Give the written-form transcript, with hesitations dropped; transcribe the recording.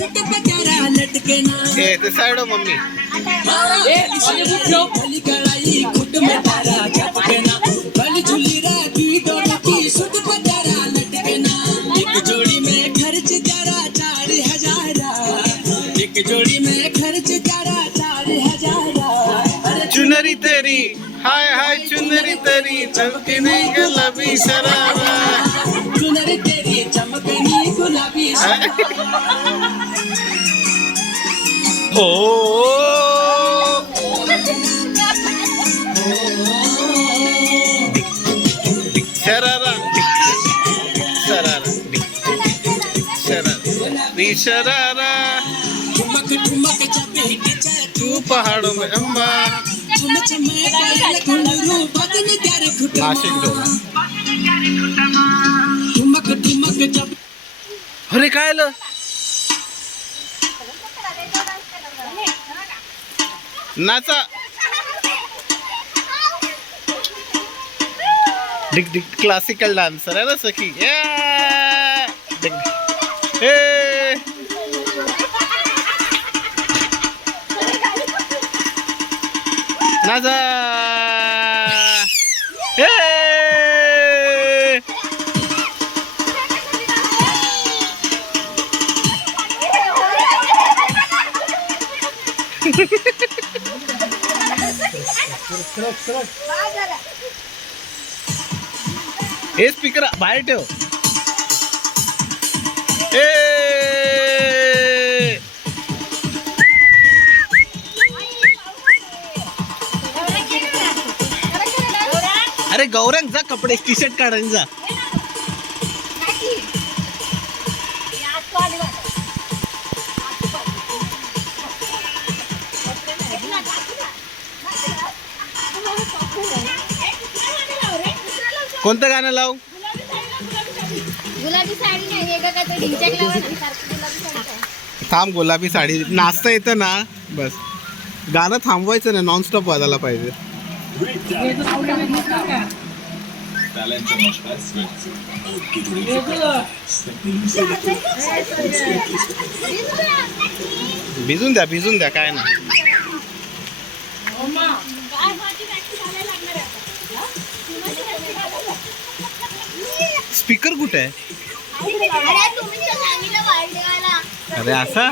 सुट पचारा लटके ना ए ते साइड हो मम्मी भली कड़ाई कुट में तारा चपके ना भली झूली राखी दोनों की सुट पचारा लटके ना एक जोड़ी में खर्च तारा 4,000 एक जोड़ी में खर्च तारा 4,000 चुनरी तेरी हाय हाय चुनरी तेरी चमकनी गुलाबी शरारा चुनरी तेरी चमकनी गुलाबी हो शरारा शरारा शरारा शरारा ठुमक ठुमक जब हिट जाए तू पहाड़ों में अम्मा छम छम पायल घुंघरू बदन त्यारे घुटना नाशिक लो ठुमक ठुमक जब अरे काय आलं नाचा डिक डिक क्लासिकल डान्सर आहे ना सखी डिक डिक ए नाचा ए हे स्पीकर बाहेर ठेव ए अरे गौरंग जा कपडे टी शर्ट काढायला जा कोणतं गाणं लावू गुलाबी साडी नाही का काय ढिंचॅक लावा ना सारखी गुलाबी साडी थांब गुलाबी साडी नाचता येतं ना बस गाणं थांबवायचं ना नॉनस्टॉप वाजायला पाहिजे भिजून द्या काय ना स्पीकर कुठे आहे अरे तुम्ही तर सांगितलं वाढवायला अरे असा